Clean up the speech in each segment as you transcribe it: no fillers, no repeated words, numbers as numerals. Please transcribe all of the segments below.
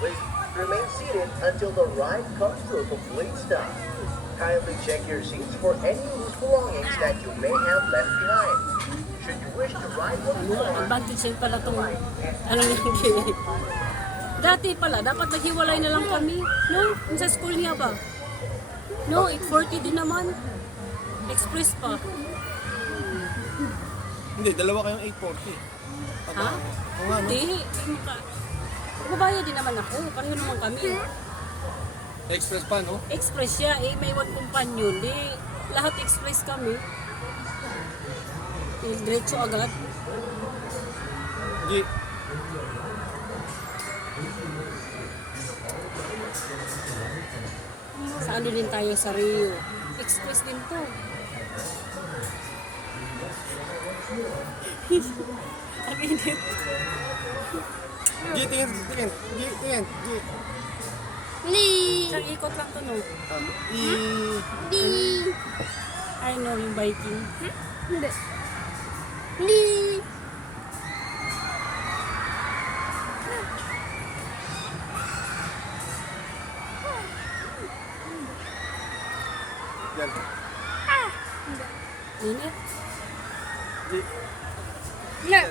Please remain seated until the ride comes to a complete stop. Kindly check your seats for any loose belongings that you may have left behind. Should you wish to ride once Ano, more, advantage yan pala itong ano yung gili. Dati pala, dapat naghiwalay na lang kami. No? Sa school niya ba? No, 8:40 din naman. Express pa. Hindi, dalawa kayong 840. Ha? Oo nga, no? Hindi. Babayad din naman ako. Pareho naman kami. Express pa, no? Express siya. Eh, may one companion. Di, lahat express kami. Eh, diretso agad. Hindi. Sa ano din tayo sa Rio. Express din to. Ang init. G, tingin. Isang ikot lang to, no? I... I know yung biking. Hindi. Yan. Init. G. Hindi.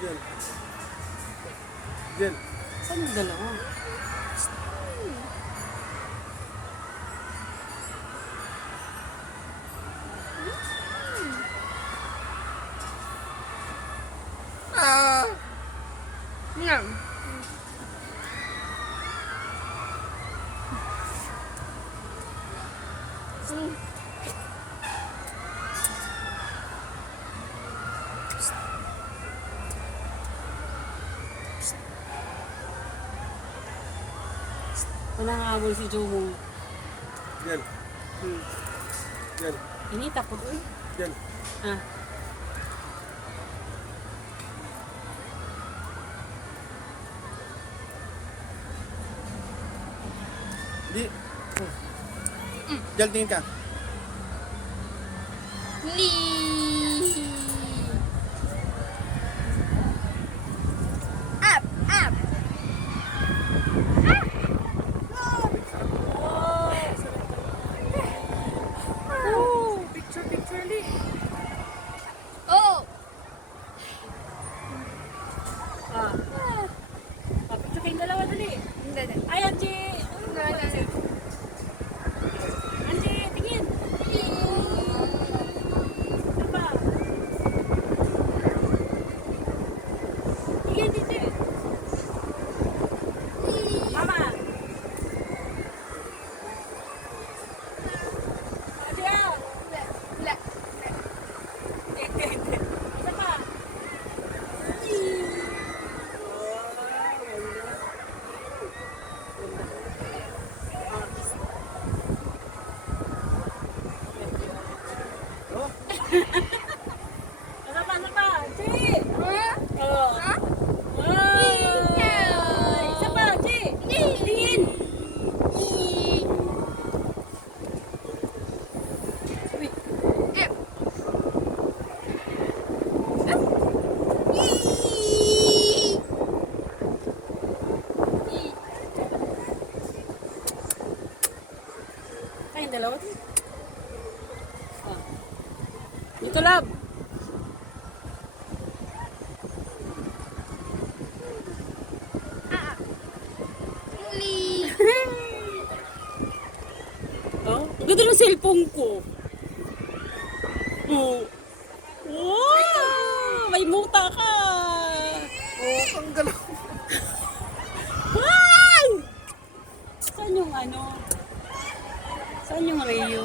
Yan. Yan. Saan yung dalawa? Yan. Nangangamol si Jomo. Yan. Yan. Init ako. Yan. Ah. Di. Jal, tingin ka. Up. Oh, picture li. Oh. Ah. Picture kayong dalawa dali. Hindi. Ay, Angie. Angie, tingin. Ano ba? Tingin, tingin. Mama. Angie, ah. Wala. Hindi. Isa pa. Isa pa. Angie. Oh. Isa pa, Angie. Tingin. Uy. Ay, yung dalawa. Ah. Dito, lab. Oh, ang ganda ng cellphone ko. Oh. Wow! May muta ka! Oh, ang galaw. Ay! Saan yung ano? Saan yung Rio?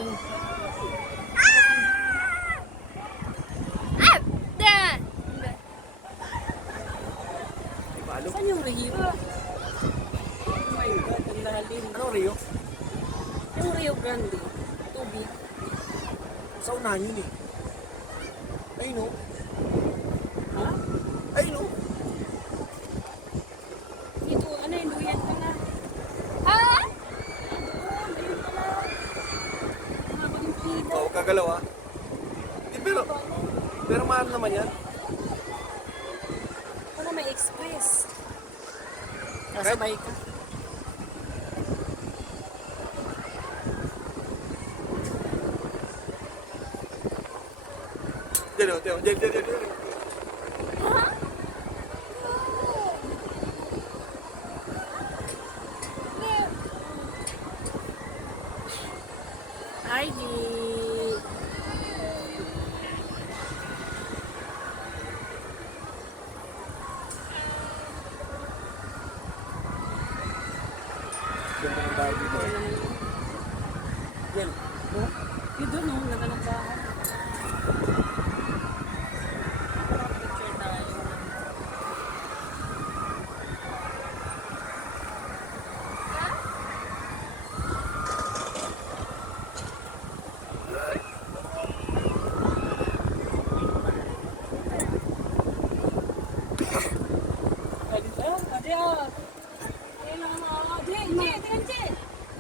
Ibalo. Saan yung Rio? Oh my God, ang lalim. Anong Rio? Yung Rio Grande. Tubig. Sa unahan yun eh. Ay, no. Ha? Ay, no. Dito, ano yung duyan ka na? Doon, ayun pala. Mga bagong Oo, kagalaw ah. Pero mahal naman yan. express. Kasabay ka. Diyan. Heidi. Yan. Yun doon, no? Ganda ng bahay. Picture tayo. Ganda. Ganda. Ayan lang mga. Jen.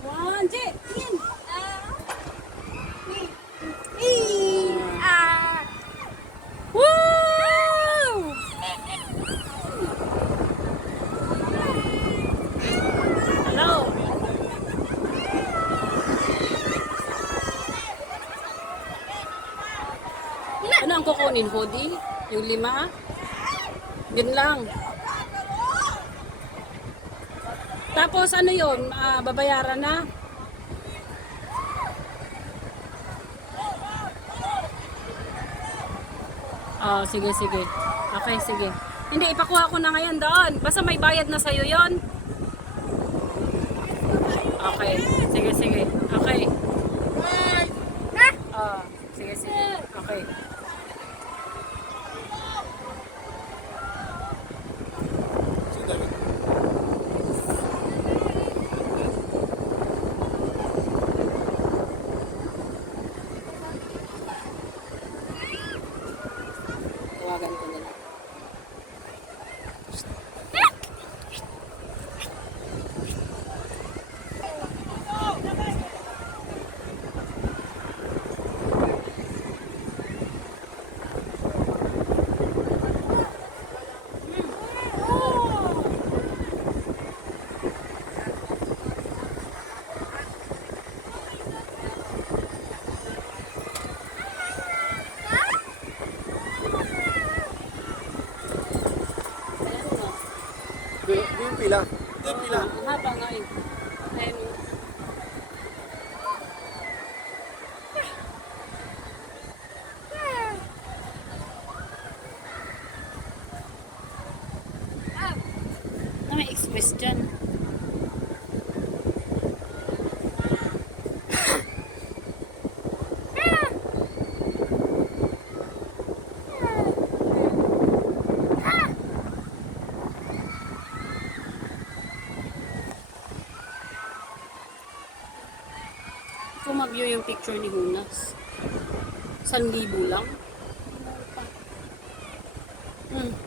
One, Jen. Tingin. Woo! Hello. Ano ang kukunin? Hoodie? Yung 5? Yun lang. Tapos ano yun? Babayaran na? Oh, sige. Okay, sige. Hindi, ipakuha ko na ngayon doon. Basta may bayad na sa'yo yon. Okay, sige. Okay. Oh, sige. Okay. Tawagan ko nila. Di yung pila. Di yung pila. Ang haba nga eh. Ayun. May express dyan. Kung mag-view yung picture ni Hunas. 1,000 lang. Hmm.